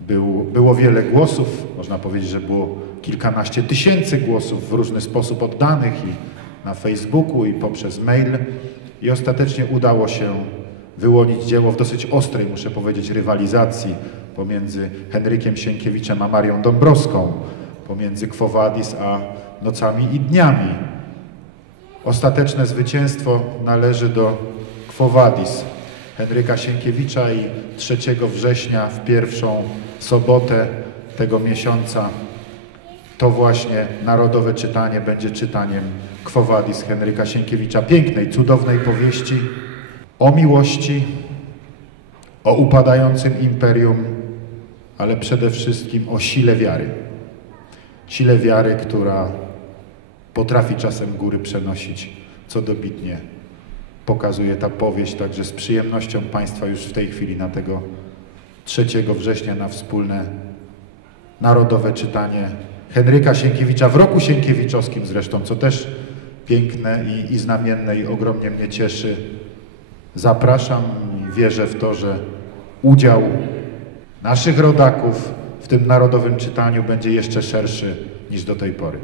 Był, było wiele głosów, można powiedzieć, że było kilkanaście tysięcy głosów w różny sposób oddanych i na Facebooku i poprzez mail. I ostatecznie udało się wyłonić dzieło w dosyć ostrej, muszę powiedzieć, rywalizacji pomiędzy Henrykiem Sienkiewiczem a Marią Dąbrowską, pomiędzy Quo Vadis a Nocami i Dniami. Ostateczne zwycięstwo należy do Quo Vadis Henryka Sienkiewicza i 3 września w pierwszą sobotę tego miesiąca to właśnie narodowe czytanie będzie czytaniem Quo Henryka Sienkiewicza, pięknej, cudownej powieści o miłości, o upadającym imperium, ale przede wszystkim o sile wiary. Sile wiary, która potrafi czasem góry przenosić, co dobitnie pokazuje ta powieść. Także z przyjemnością Państwa już w tej chwili na tego 3 września na wspólne narodowe czytanie Henryka Sienkiewicza w roku sienkiewiczowskim zresztą, co też piękne i, i znamienne i ogromnie mnie cieszy. Zapraszam i wierzę w to, że udział naszych rodaków w tym narodowym czytaniu będzie jeszcze szerszy niż do tej pory.